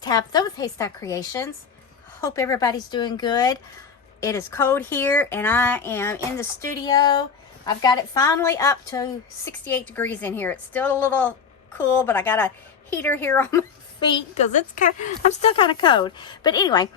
Tabitha with Haystack Creations. Hope everybody's doing good. It is cold here and I am in the studio. I've got it finally up to 68 degrees in here. It's still a little cool, but I got a heater here on my feet because I'm still kind of cold. But anyway,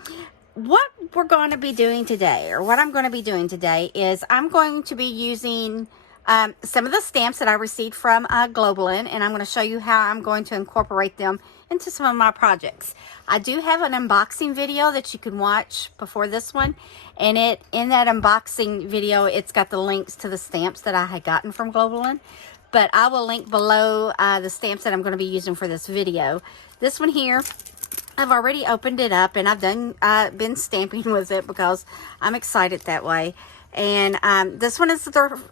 what we're going to be doing today, or what I'm going to be doing today, is I'm going to be using some of the stamps that I received from Globleland, and I'm going to show you how I'm going to incorporate them into some of my projects. I do have an unboxing video that you can watch before this one, and in that unboxing video, it's got the links to the stamps that I had gotten from Globleland. But I will link below the stamps that I'm going to be using for this video. This one here, I've already opened it up, and I've been stamping with it because I'm excited that way. And this one is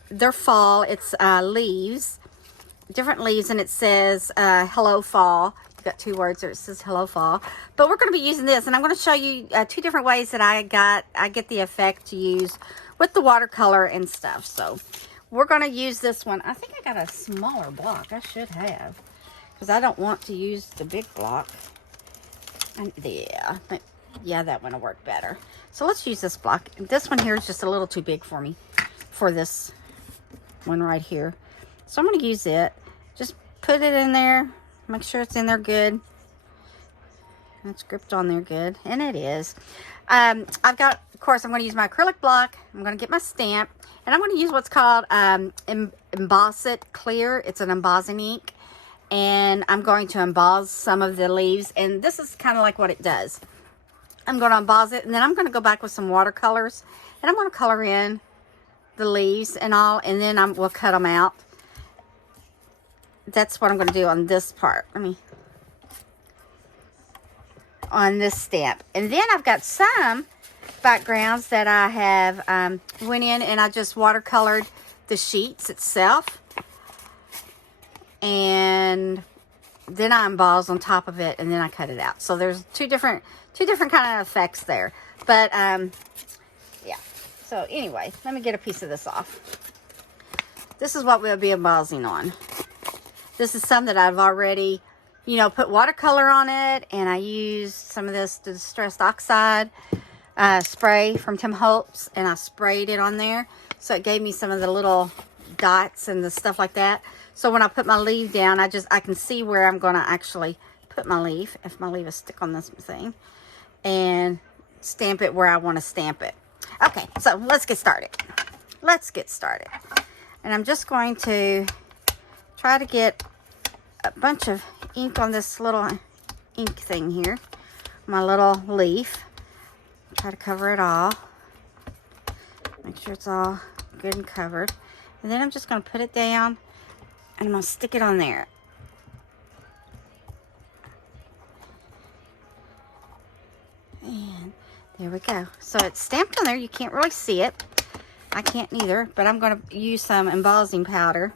their fall. It's leaves, different leaves, and it says hello fall. You've got two words there. It says hello fall. But we're going to be using this, and I'm going to show you two different ways that I get the effect to use with the watercolor and stuff. So we're going to use this one. I think I got a smaller block. I should have, because I don't want to use the big block. And yeah, that one will work better. So let's use this block. This one here is just a little too big for me, for this one right here. So I'm going to use it. Just put it in there. Make sure it's in there good. It's gripped on there good. And it is. I've got, of course, I'm going to use my acrylic block. I'm going to get my stamp. And I'm going to use what's called Emboss It Clear. It's an embossing ink. And I'm going to emboss some of the leaves. And this is kind of like what it does. I'm going to emboss it, and then I'm going to go back with some watercolors, and I'm going to color in the leaves and all, and then we'll cut them out. That's what I'm going to do on this part. On this stamp. And then I've got some backgrounds that I have went in, and I just watercolored the sheets itself. And then I emboss on top of it, and then I cut it out. So there's two different kind of effects there. But yeah. So anyway, let me get a piece of this off. This is what we'll be embossing on. This is some that I've already, put watercolor on it, and I used some of this Distressed Oxide spray from Tim Holtz, and I sprayed it on there, so it gave me some of the little dots and the stuff like that. So when I put my leaf down, I can see where I'm going to actually put my leaf, if my leaf is stuck on this thing, and stamp it where I want to stamp it. Okay, so let's get started. And I'm just going to try to get a bunch of ink on this little ink thing here, my little leaf. Try to cover it all. Make sure it's all good and covered. And then I'm just going to put it down, and I'm going to stick it on there. And there we go. So it's stamped on there. You can't really see it. I can't neither, but I'm going to use some embossing powder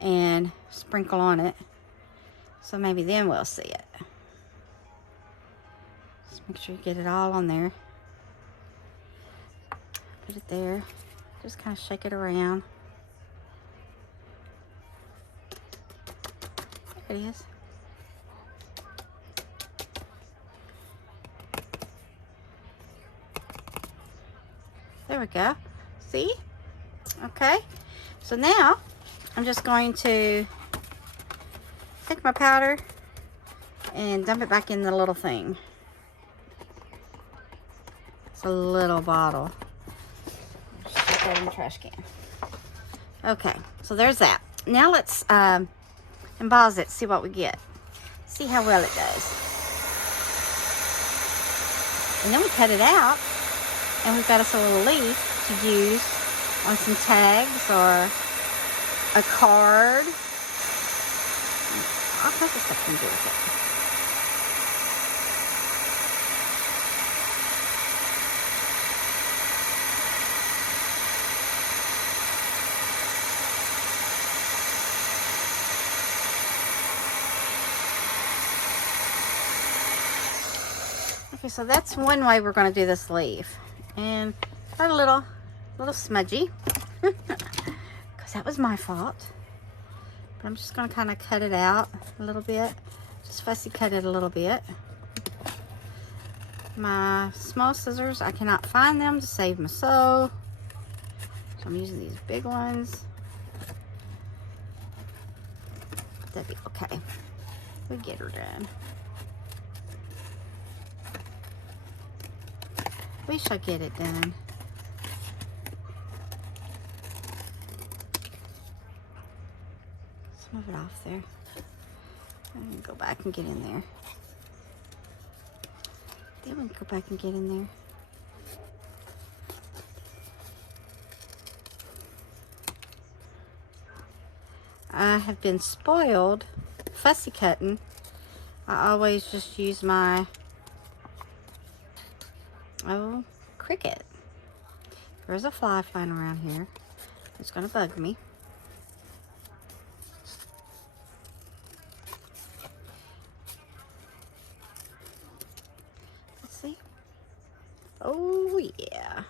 and sprinkle on it. So maybe then we'll see it. Just make sure you get it all on there. Put it there. Just kind of shake it around. There it is. There we go. See? Okay. So now I'm just going to take my powder and dump it back in the little thing. It's a little bottle. Just put that in the trash can. Okay. So there's that. Now let's emboss it. See what we get. See how well it does. And then we cut it out. And we've got us a little leaf to use on some tags or a card. All kinds of stuff you can do with it. Okay, so that's one way we're going to do this leaf. And got a little smudgy because that was my fault. But I'm just going to kind of cut it out a little bit. Just fussy cut it a little bit. my small scissors. I cannot find them to save my soul, so I'm using these big ones. That'd be okay. We'll get her done. We shall get it done. Let's move it off there. And go back and get in there. Then we can go back and get in there. I have been spoiled fussy cutting. I always just use my cricket. There's a fly flying around here. It's gonna bug me. Let's see. Oh yeah.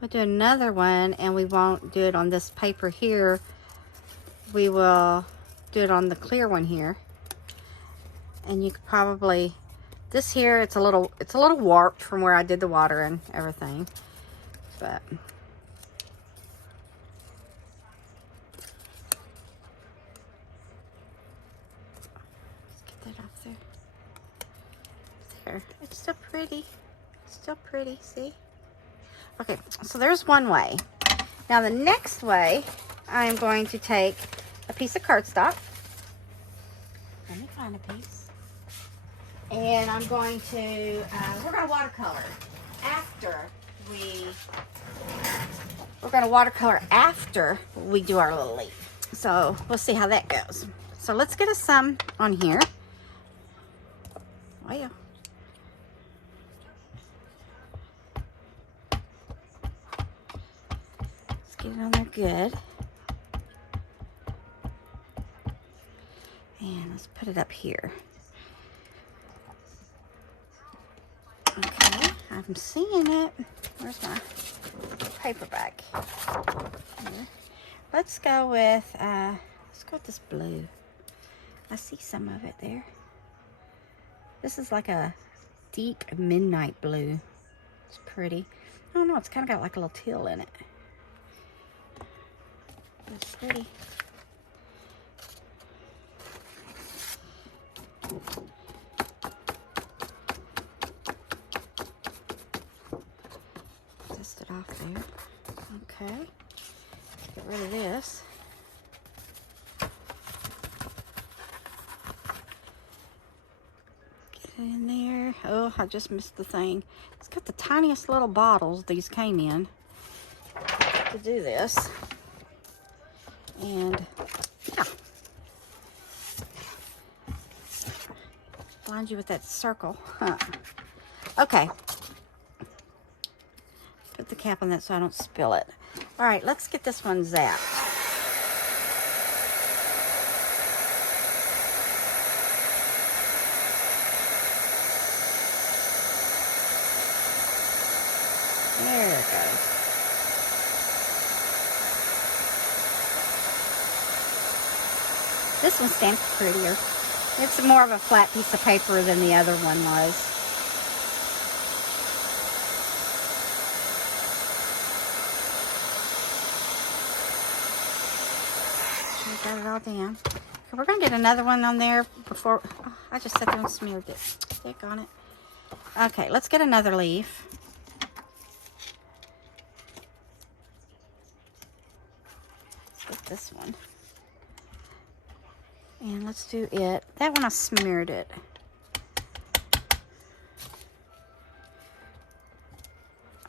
We'll do another one, and we won't do it on this paper here. We will do it on the clear one here. And you could probably, this here, it's a little warped from where I did the water and everything, but let's get that off there. There, it's still pretty. It's still pretty, see? Okay, so there's one way. Now the next way, I'm going to take a piece of cardstock. Let me find a piece. And I'm going to, we're going to watercolor after we do our little leaf. So we'll see how that goes. So let's get us some on here. Oh yeah. Let's get it on there good. And let's put it up here. Okay, I'm seeing it. Where's my paperback? Here. Let's go with this blue. I see some of it there. This is like a deep midnight blue. It's pretty. I don't know, it's kind of got like a little teal in it. It's pretty. Dust it off there. Okay. Get rid of this. Get it in there. Oh, I just missed the thing. It's got the tiniest little bottles these came in to do this. And yeah. Blind you with that circle. Huh. Okay. Put the cap on that so I don't spill it. All right, let's get this one zapped. There it goes. This one stamped prettier. It's more of a flat piece of paper than the other one was. Got it all down. Okay, we're going to get another one on there before... Oh, I just sat there and smeared it. Stick on it. Okay, let's get another leaf. Let's get this one. And let's do it. That one I smeared it.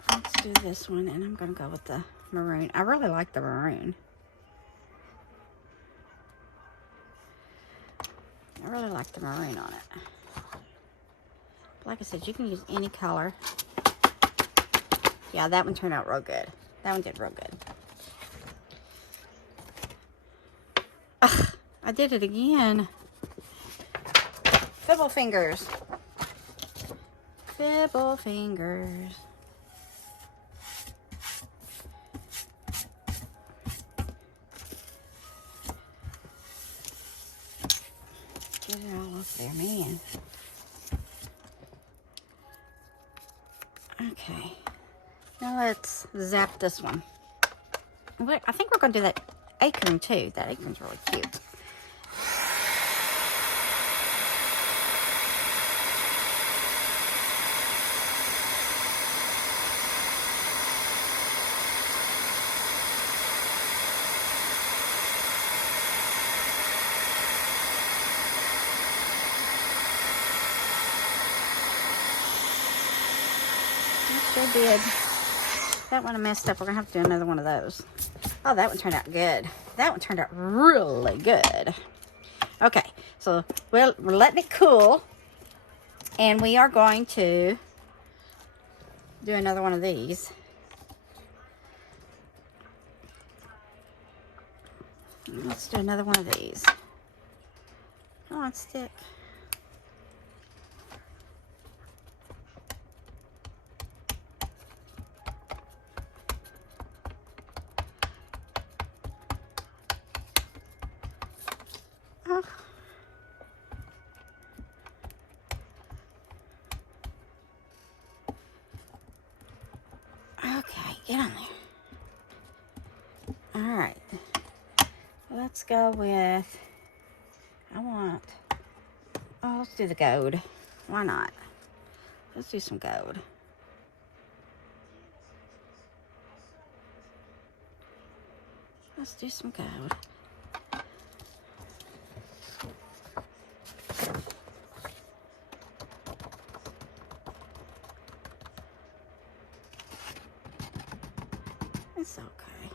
Let's do this one, and I'm going to go with the maroon. I really like the maroon. I really like the maroon on it. Like I said, you can use any color. Yeah, that one turned out real good. That one did real good. Ugh, I did it again. Fibble fingers. Fibble fingers. Get it all up there, man. Now let's zap this one. I think we're going to do that acorn too. That acorn's really cute. Sure did. That one I messed up. We're gonna have to do another one of those. Oh, that one turned out good. That one turned out really good. Okay, so we're letting it cool, and we are going to do another one of these. Let's do another one of these. Come on, stick. Oh. Okay, get on there. All right. Let's go with, let's do the gold. Why not? Let's do some gold. Let's do some gold. It's okay.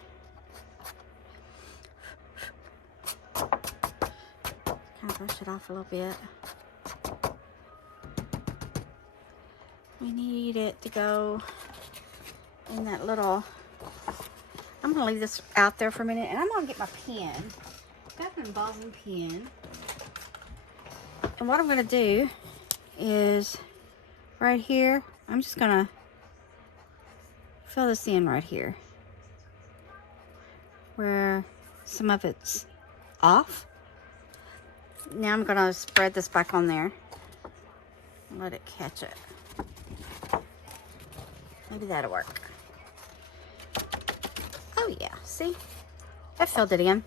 Kind of brush it off a little bit. We need it to go in that little... I'm going to leave this out there for a minute, and I'm going to get my pen. I've got an embossing pen. And what I'm going to do is, right here, I'm just going to fill this in right here, where some of it's off. Now I'm going to spread this back on there and let it catch it. Maybe that'll work. Oh yeah, see? That filled it in.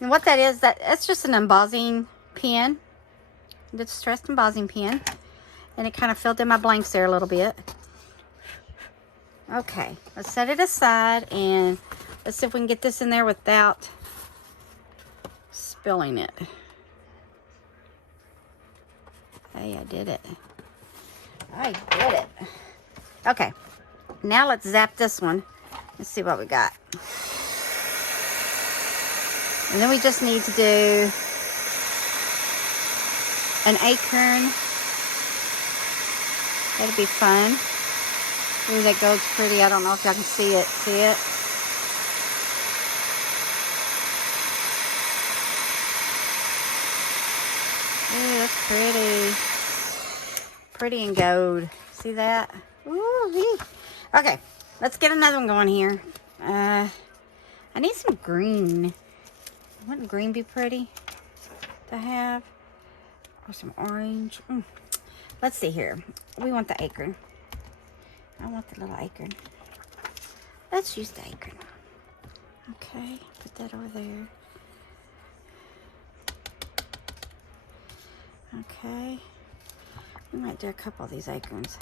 And what that is, that's just an embossing pen. Distressed embossing pen. And it kind of filled in my blanks there a little bit. Okay, let's set it aside and let's see if we can get this in there without spilling it. Hey, I did it. I did it. Okay, now let's zap this one. Let's see what we got. And then we just need to do an acorn. That'll be fun. Ooh, that gold's pretty. I don't know if y'all can see it. See it? Ooh, that's pretty. Pretty in gold. See that? Ooh, okay, let's get another one going here. I need some green. Wouldn't green be pretty to have? Or some orange? Let's see here. We want the acorn. I want the little acorn. Let's use the acorn. Okay, put that over there. Okay. We might do a couple of these acorns.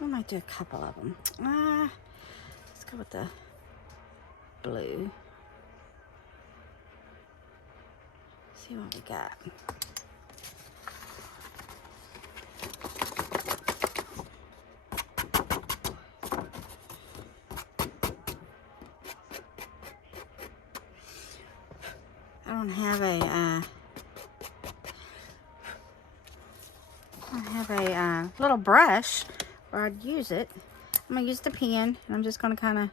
We might do a couple of them. Let's go with the blue. See what we got. I don't have a little brush where I'd use it. I'm gonna use the pen, and I'm just gonna kind of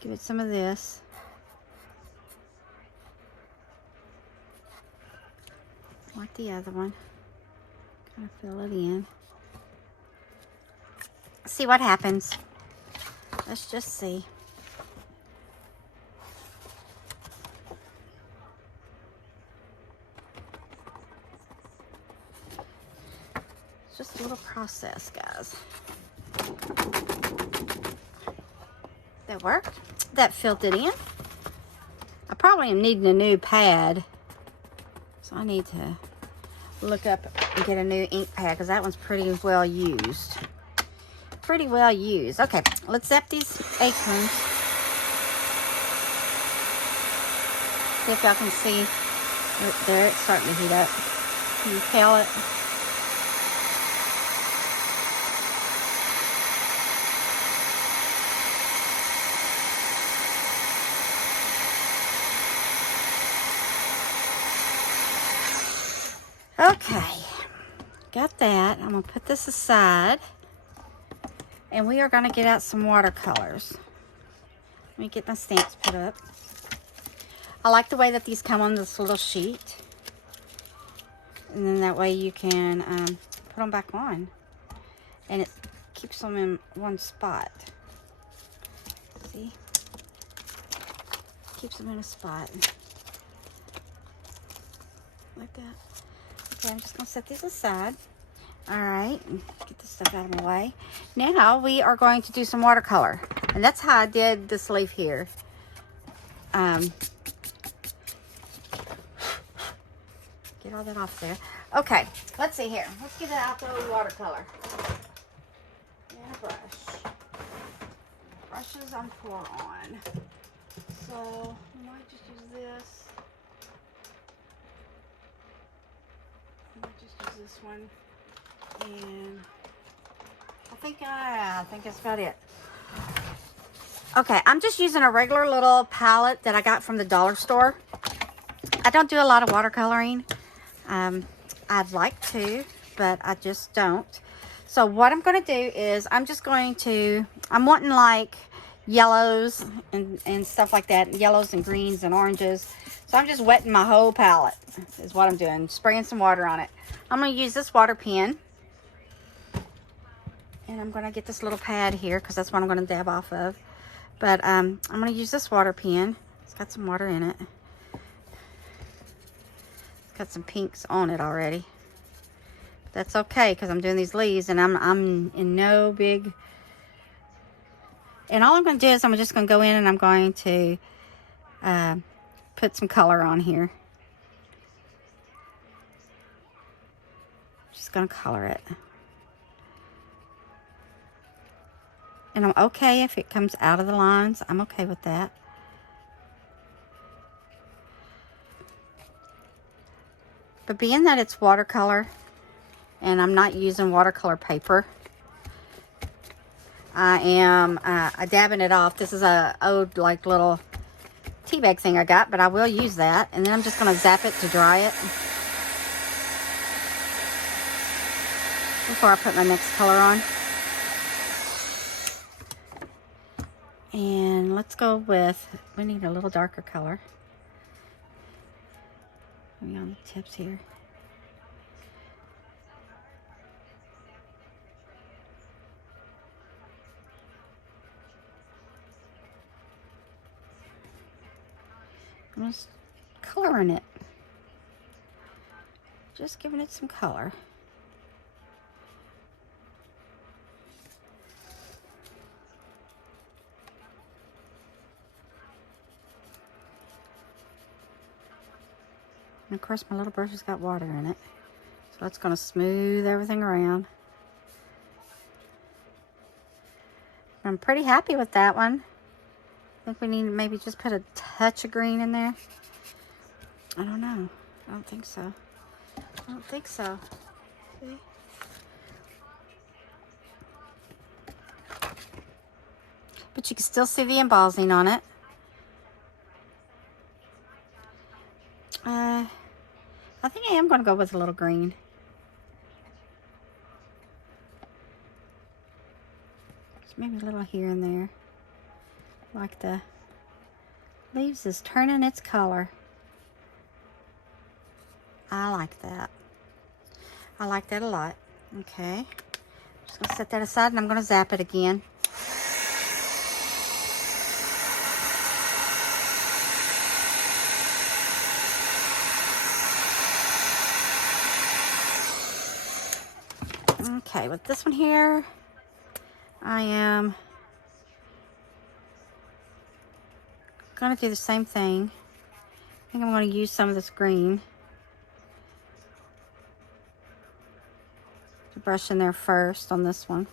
give it some of this. Like the other one. Kind of fill it in. See what happens. Let's just see. It's just a little process, guys. That worked. That filled it in. I probably am needing a new pad. So I need to look up and get a new ink pad because that one's pretty well used. Pretty well used. Okay, let's zap these acorns. See if y'all can see. There, it's starting to heat up. Can you feel it? Okay, got that. I'm gonna put this aside and we are gonna get out some watercolors. Let me get my stamps put up. I like the way that these come on this little sheet. And then that way you can put them back on. And it keeps them in one spot. See? Keeps them in a spot. Like that. Okay, I'm just going to set these aside. Alright, get this stuff out of my way. Now we are going to do some watercolor. And that's how I did this leaf here. Get all that off there. Okay, let's see here. Let's get out the watercolor. And a brush. Brushes I'm poor on. So, I might just use this. I might just use this one. And I think that's about it. Okay, I'm just using a regular little palette that I got from the dollar store. I don't do a lot of watercoloring. I'd like to, but I just don't. So what I'm going to do is I'm wanting like yellows and stuff like that. Yellows and greens and oranges. So I'm just wetting my whole palette is what I'm doing. Spraying some water on it. I'm going to use this water pen. And I'm going to get this little pad here because that's what I'm going to dab off of. But I'm going to use this water pen. It's got some water in it. It's got some pinks on it already. But that's okay because I'm doing these leaves and I'm in no big... And all I'm going to do is I'm just going to go in and I'm going to put some color on here. Just going to color it. And I'm okay if it comes out of the lines. I'm okay with that. But being that it's watercolor and I'm not using watercolor paper, I am dabbing it off. This is a old like little tea bag thing I got, but I will use that. And then I'm just going to zap it to dry it before I put my next color on. And let's go with, we need a little darker color. Maybe on the tips here. I'm just coloring it. Just giving it some color. And of course my little brush has got water in it. So that's going to smooth everything around. I'm pretty happy with that one. I think we need to maybe just put a touch of green in there. I don't know. I don't think so. I don't think so. See? But you can still see the embossing on it. I think I am going to go with a little green. Just maybe a little here and there. Like the leaves is turning its color. I like that. I like that a lot. Okay. Just going to set that aside and I'm going to zap it again. Okay, Okay, with this one here, I am going to do the same thing. I think I'm going to use some of this green to brush in there first on this one.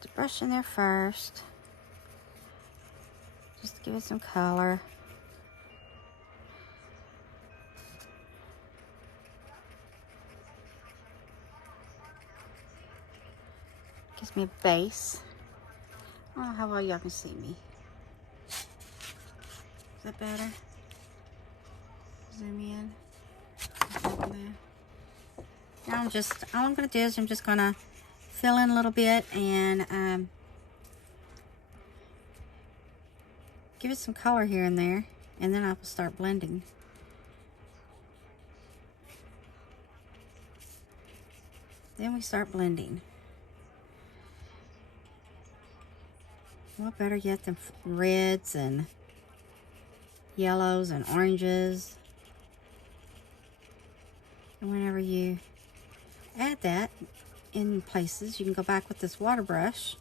To brush in there first. Just to give it some color. Gives me a base. I don't know how well y'all can see me. Is that better? Zoom in. Now all I'm going to do is I'm just going to fill in a little bit and give it some color here and there, and then I will start blending. Then we start blending. Well, better yet than reds and yellows and oranges. And whenever you add that in places, you can go back with this water brush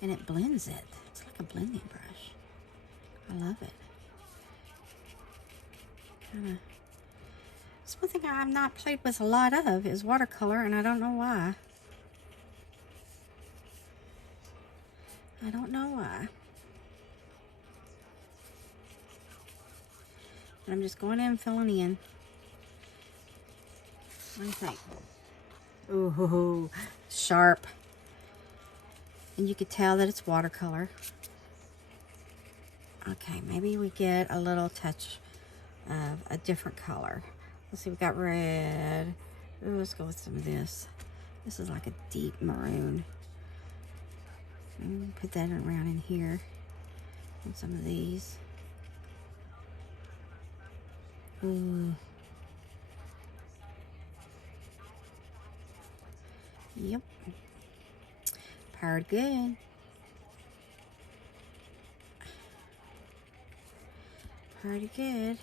and it blends it. It's like a blending brush. I love it. It's one thing I've not played with a lot of is watercolor, and I don't know why. I don't know why. But I'm just going in and filling in. What do you think? Ooh, sharp. And you could tell that it's watercolor. Okay, maybe we get a little touch of a different color. Let's see, we got red. Ooh, let's go with some of this. This is like a deep maroon. Put that around in here. And some of these. Ooh. Yep. Powered good. Pretty good.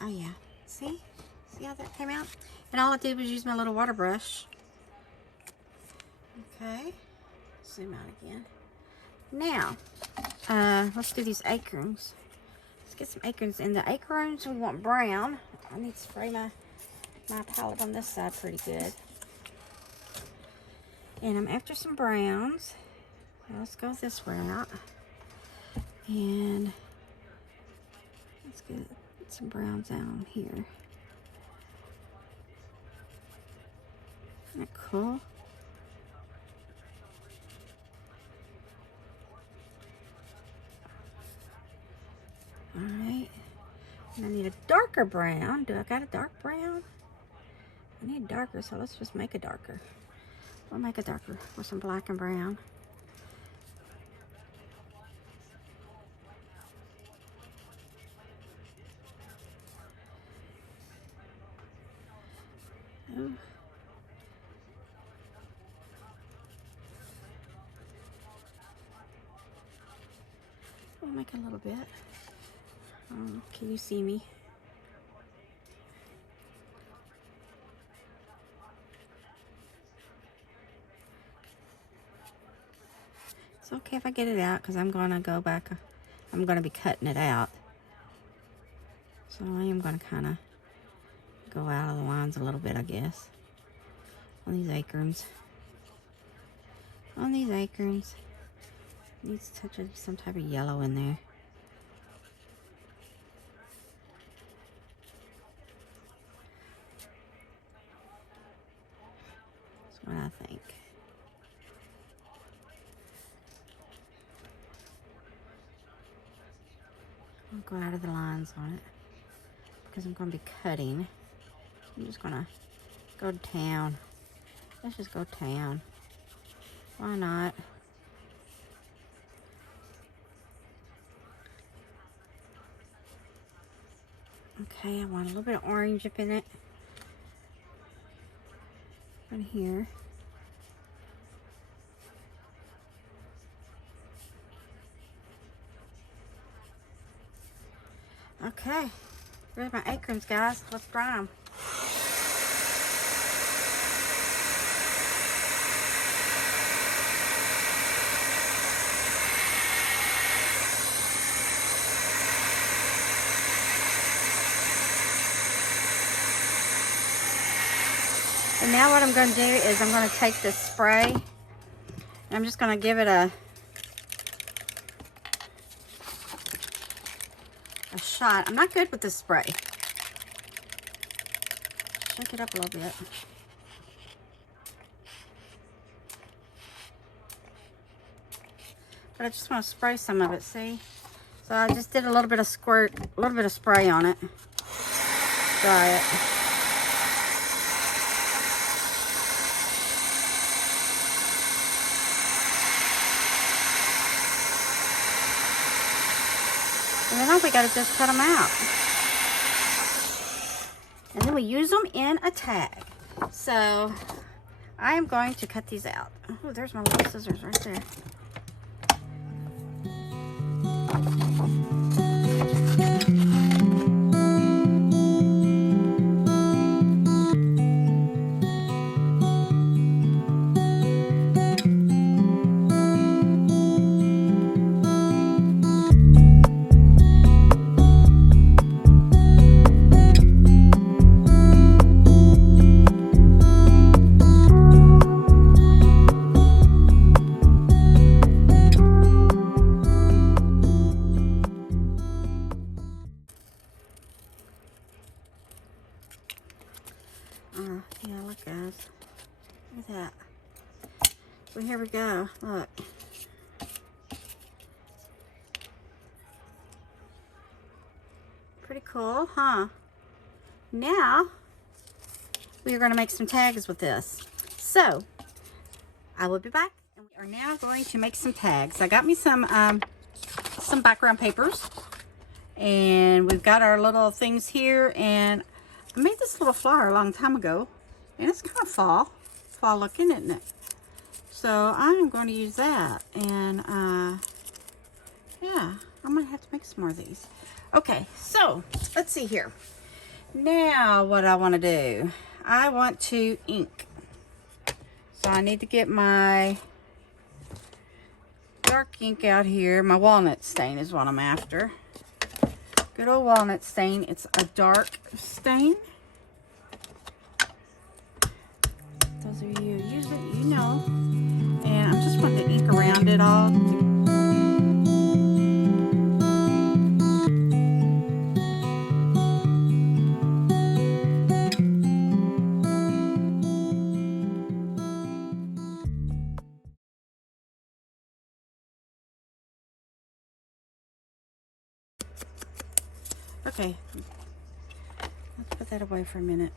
Oh yeah. See? See how that came out? And all I did was use my little water brush. Okay. Zoom out again. Now, let's do these acorns. Let's get some acorns. In the acorns, we want brown. I need to spray my palette on this side pretty good. And I'm after some browns. Let's go this route. And let's get some browns down here. Isn't that cool? Alright. And I need a darker brown. Do I got a dark brown? I need darker, so let's just make a darker. We'll make a darker with some black and brown. Oh. We'll make a little bit. Can you see me? It's okay if I get it out because I'm going to go back. I'm going to be cutting it out. So I am going to kind of go out of the lines a little bit, I guess. On these acorns. On these acorns. Needs a touch of some type of yellow in there. That's what I think. I'll go out of the lines on it because I'm going to be cutting. I'm just going to go to town. Let's just go to town. Why not? Okay, I want a little bit of orange up in it. Right here. Okay, here's my acorns, guys. Let's dry them. And now what I'm going to do is I'm going to take this spray and I'm just going to give it a shot. I'm not good with this spray. Shake it up a little bit. But I just want to spray some of it, see? So I just did a little bit of squirt, a little bit of spray on it. Dry it. And then all we got to just cut them out. And then we use them in a tag. So I am going to cut these out. Oh, there's my little scissors right there. Yeah, look guys, look at that. Well, here we go, look. Pretty cool, huh? Now, we are gonna make some tags with this. So, I will be back. And we are now going to make some tags. I got me some background papers. And we've got our little things here, and I made this little flower a long time ago, and it's kind of fall looking, isn't it? So I'm going to use that, and yeah, I'm gonna have to make some more of these. Okay, so let's see here. Now what I want to do, I want to ink. So I need to get my dark ink out here. My walnut stain is what I'm after. Good old walnut stain. It's a dark stain. Those of you who use it, you know. And I'm just wanting to ink around it all. Okay, let's put that away for a minute.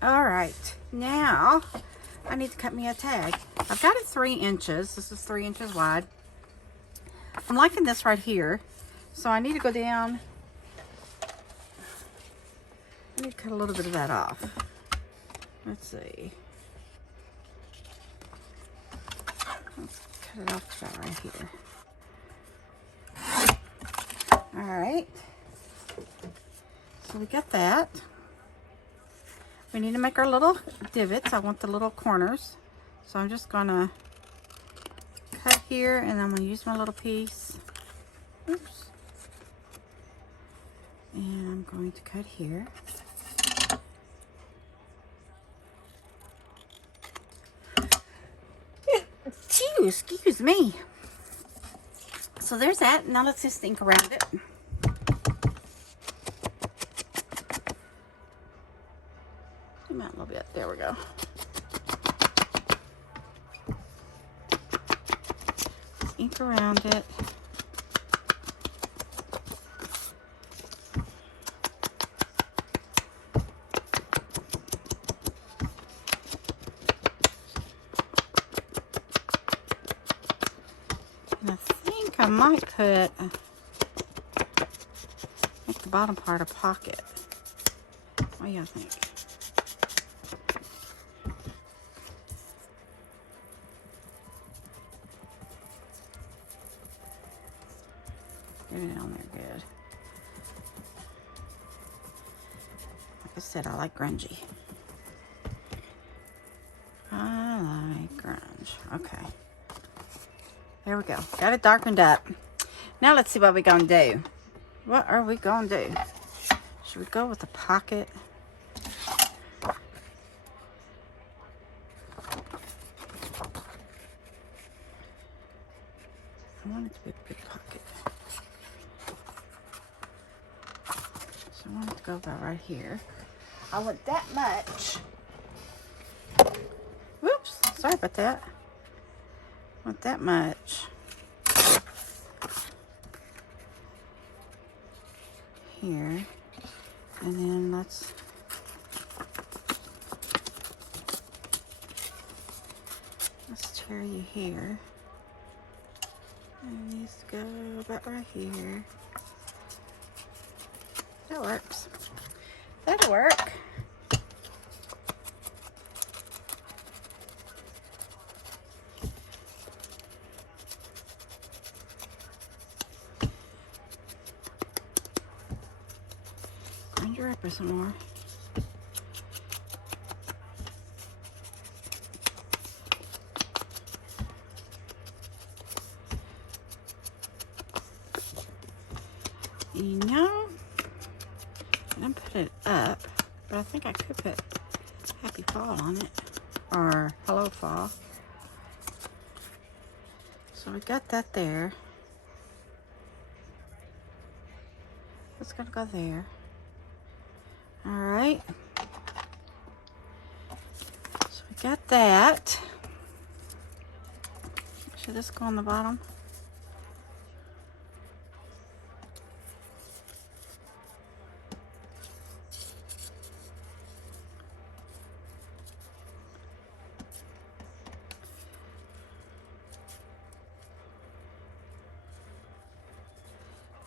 All right, now I need to cut me a tag. I've got it 3 inches. This is 3 inches wide. I'm liking this right here, so I need to go down. I need to cut a little bit of that off. Let's see. Let's cut it off about right here. All right. So we got that. We need to make our little divots. I want the little corners. So I'm just gonna cut here, and I'm gonna use my little piece. Oops. And I'm going to cut here. Phew, excuse me. So there's that. Now let's just ink around it. Zoom out a little bit. There we go. Just ink around it. And I think I might put, make the bottom part a pocket. What do y'all think? Get it on there good. I said, I like grungy. I like grunge. Okay. There we go. Got it darkened up. Now let's see what we're going to do. What are we going to do? Should we go with the pocket? I want it to be a big pocket. So I want it to go about right here. I want that much. Whoops, sorry about that. I want that much. Here. And then let's tear you here. And it needs to go about right here. That works. That'll work. Grind your wrapper some more. You know, I didn't put it up, but I think I could put Happy Fall on it, or Hello Fall. So we got that there. It's gonna go there. All right. So we got that. Should this go on the bottom?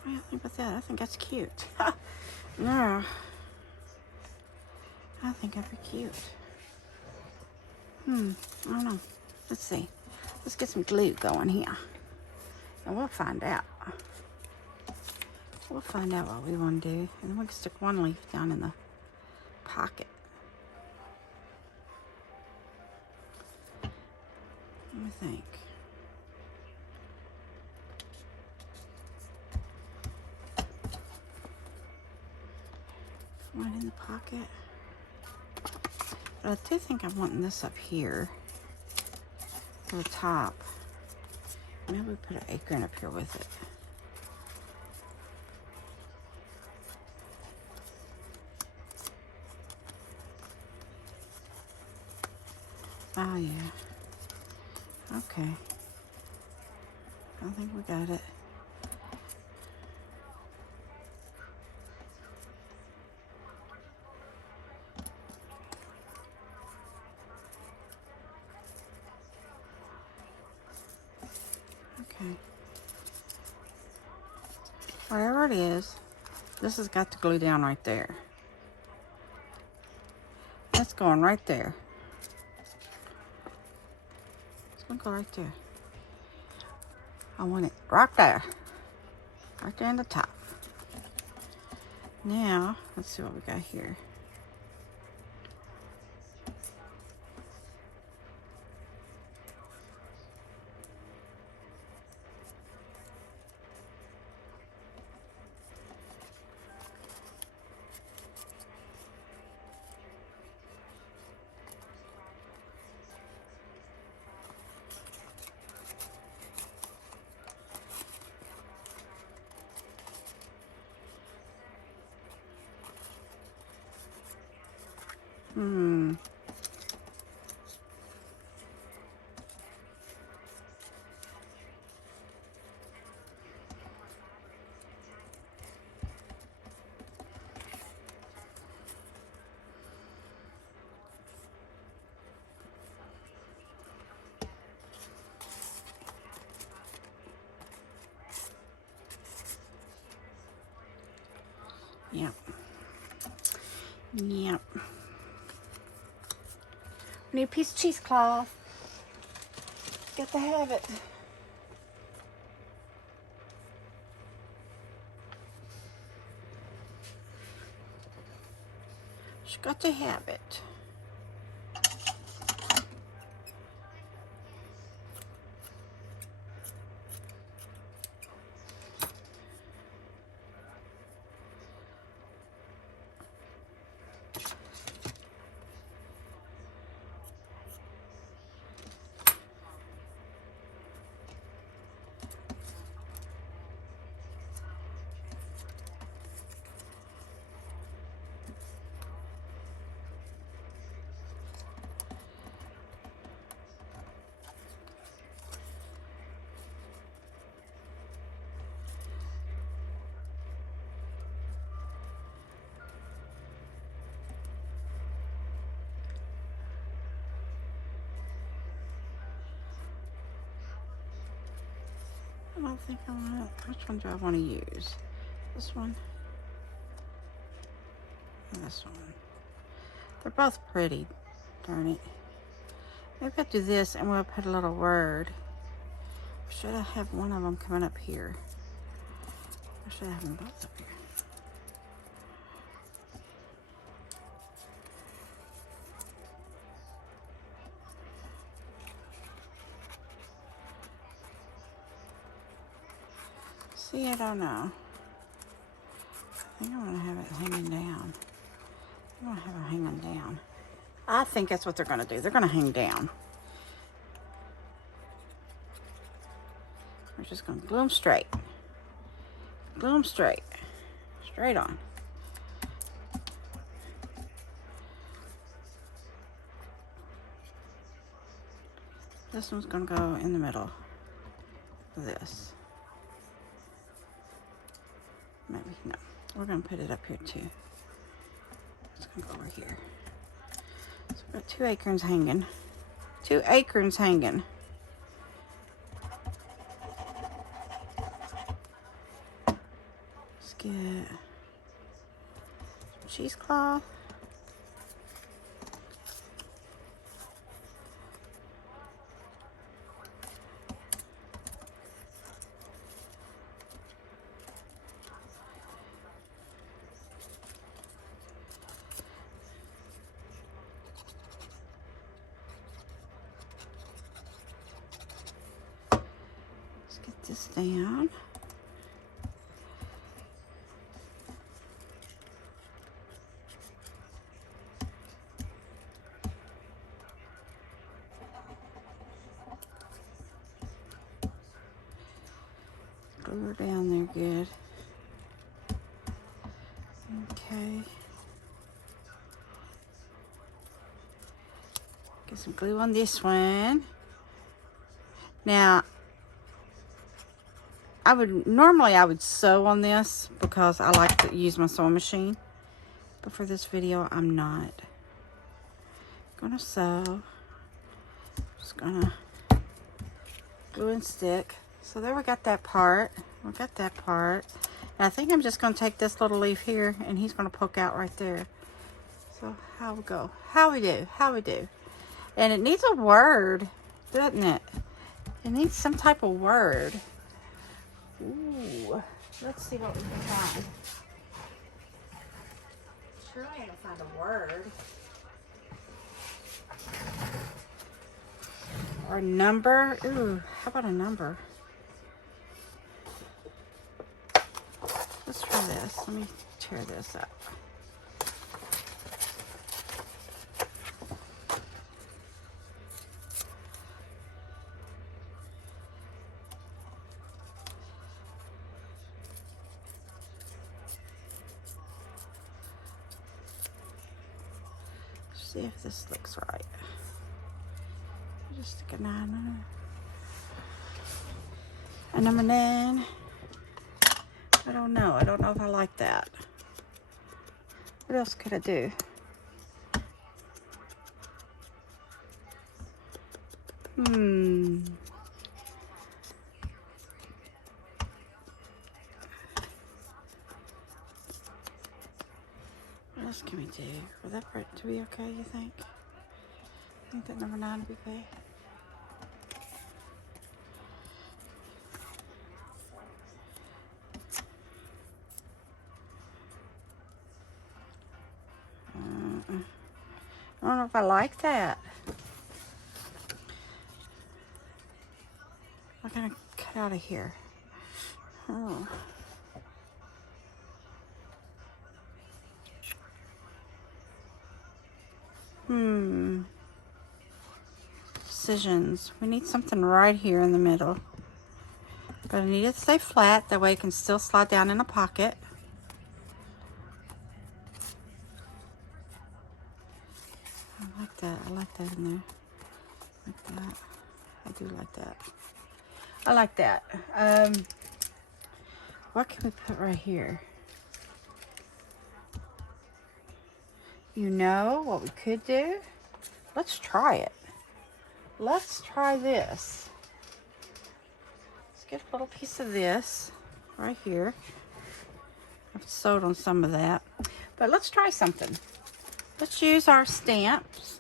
What do you think about that? I think that's cute. No. I think that'd be cute. I don't know. Let's see. Let's get some glue going here. And we'll find out. We'll find out what we want to do. And then we can stick one leaf down in the pocket. What do you think? One in the pocket. But I do think I'm wanting this up here to the top. Maybe we put an acorn up here with it. Oh yeah. Okay. I think we got it. Okay. Wherever it is, this has got to glue down right there. That's going right there. It's gonna go right there. I want it right there. Right there in the top. Now, let's see what we got here. Yep. Yep. We need a piece of cheesecloth. Got to have it. She's got to have it. I don't think I want it. Which one do I want to use? This one? Or this one? They're both pretty, darn it. Maybe I'll do this and we'll put a little word. Should I have one of them coming up here? Or should I have them both up here? See, I don't know. I think I want to have it hanging down. I want to have it hanging down. I think that's what they're going to do. They're going to hang down. We're just going to glue them straight. Glue them straight. Straight on. This one's going to go in the middle of this. Maybe, no. We're going to put it up here too. It's going to go over here. So we've got 2 acorns hanging. 2 acorns hanging. Let's get some cheesecloth. This down. Glue her down there good. Okay. Get some glue on this one. Now, I would sew on this because I like to use my sewing machine. But for this video, I'm not gonna sew. Just gonna glue and stick. So there we got that part. We got that part. And I think I'm just gonna take this little leaf here and he's gonna poke out right there. So how we go? How we do? How we do? And it needs a word, doesn't it? It needs some type of word. Ooh, let's see what we can find. Surely I can find a word. Or a number. Ooh, how about a number? Let's try this. Let me tear this up. See if this looks right. Just stick a 9 on it. A number 9. I don't know. I don't know if I like that. What else could I do? What else can we do? For that part to be okay, you think? I think that number 9 would be okay. I don't know if I like that. I'm gonna cut out of here. Oh. Decisions. We need something right here in the middle. But I need it to stay flat. That way it can still slide down in a pocket. I like that. I like that in there. Like that. I do like that. I like that. What can we put right here? You know what we could do? Let's try it. Let's try this. Let's get a little piece of this right here. I've sewed on some of that. But let's try something. Let's use our stamps.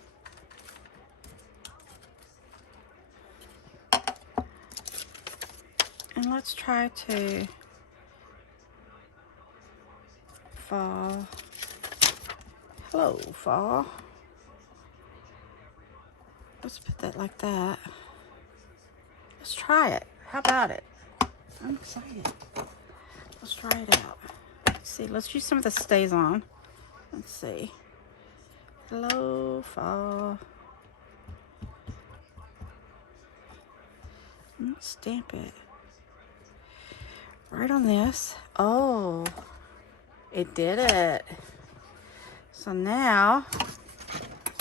And let's try to fall. Hello, fall. Let's put that like that. Let's try it. How about it? I'm excited. Let's try it out. Let's see. Let's use some of the stays on. Let's see. Hello, fall. Let's stamp it. Right on this. Oh, it did it. So now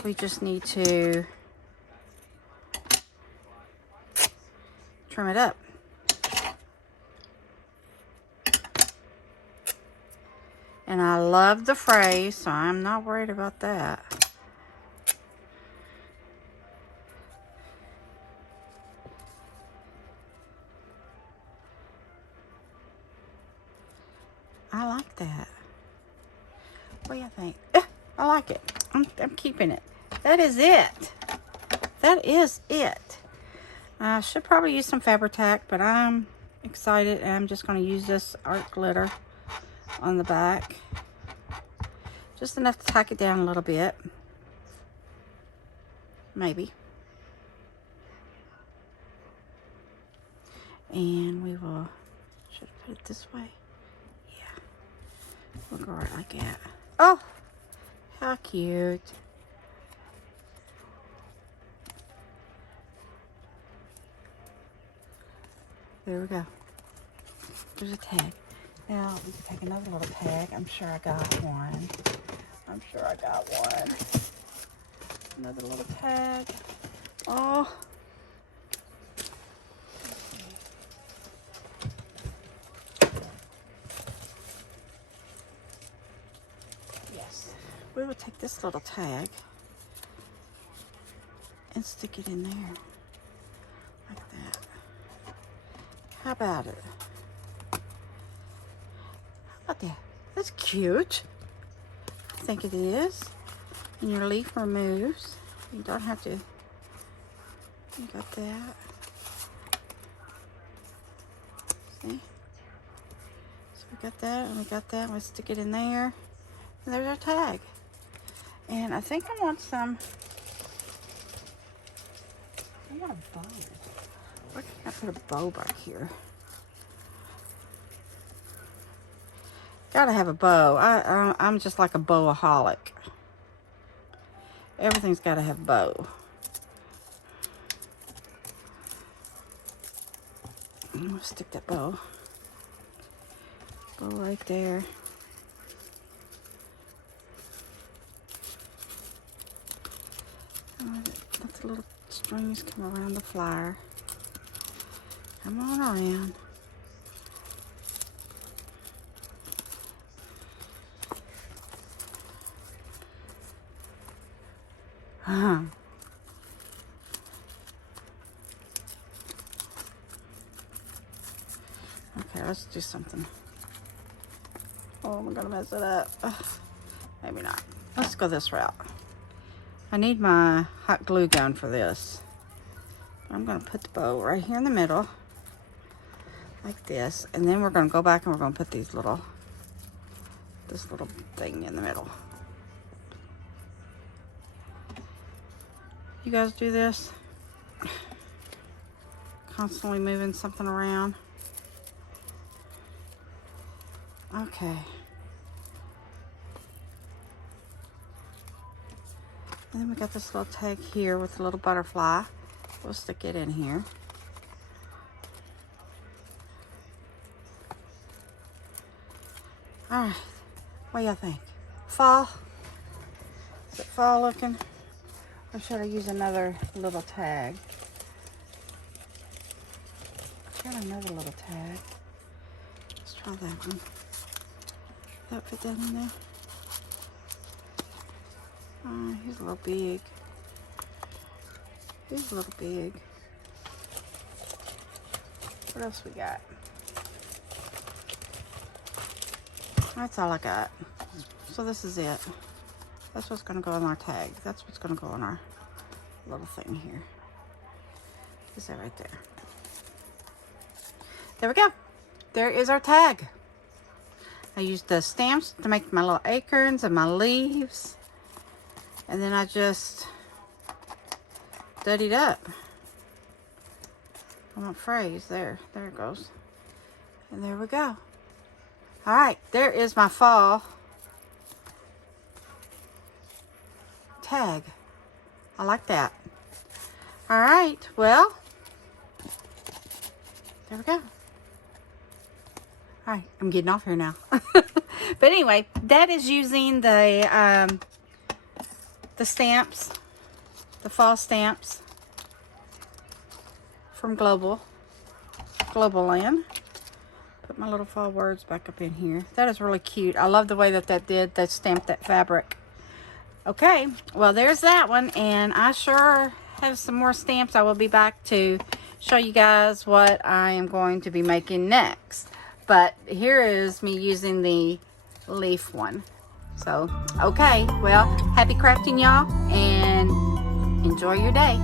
we just need to trim it up. And I love the phrase, so I'm not worried about that. I like that. What do you think? I like it. I'm keeping it. That is it. That is it. I should probably use some Fabri-Tac, but I'm excited and I'm just going to use this art glitter on the back. Just enough to tack it down a little bit. Maybe. And we will, should I put it this way? Yeah. We'll go right like that. Oh, how cute. There we go. There's a tag. Now we can take another little tag. I'm sure I got one. I'm sure I got one. Another little tag. Oh. Yes. We will take this little tag and stick it in there. Like that. How about it? How about that? That's cute. I think it is. And your leaf removes. You don't have to. You got that. See? So we got that and we got that. Let's stick it in there. And there's our tag. And I think I want some. I want a bow. Where can I put a bow back here? Gotta have a bow. I'm just like a bowaholic. Everything's gotta have a bow. I'm gonna stick that bow. Bow right there. Let the little strings come around the flower. Come on around. Okay, let's do something. Oh, I'm gonna mess it up. Ugh, maybe not. Let's go this route. I need my hot glue gun for this. I'm gonna put the bow right here in the middle, like this, and then we're gonna go back and we're gonna put this little thing in the middle. You guys do this? Constantly moving something around. Okay. And then we got this little tag here with a little butterfly. We'll stick it in here. All right, what do y'all think? Fall? Is it fall looking? Or should I use another little tag? I got another little tag. Let's try that one. That fit that in there? He's a little big. He's a little big. What else we got? That's all I got. So this is it. That's what's going to go on our tag. That's what's going to go on our little thing here. Is that right there? There we go. There is our tag. I used the stamps to make my little acorns and my leaves. And then I just studied up. I won't phrase. There it goes. And there we go. All right, there is my fall tag. I like that. All right, well, there we go. All right, I'm getting off here now. But anyway, that is using the stamps, the fall stamps from Globleland. Put my little fall words back up in here. That is really cute. I love the way that stamped that fabric. Okay, well there's that one, and I sure have some more stamps. I will be back to show you guys what I am going to be making next. But here is me using the leaf one. So, okay, well, happy crafting, y'all, and enjoy your day.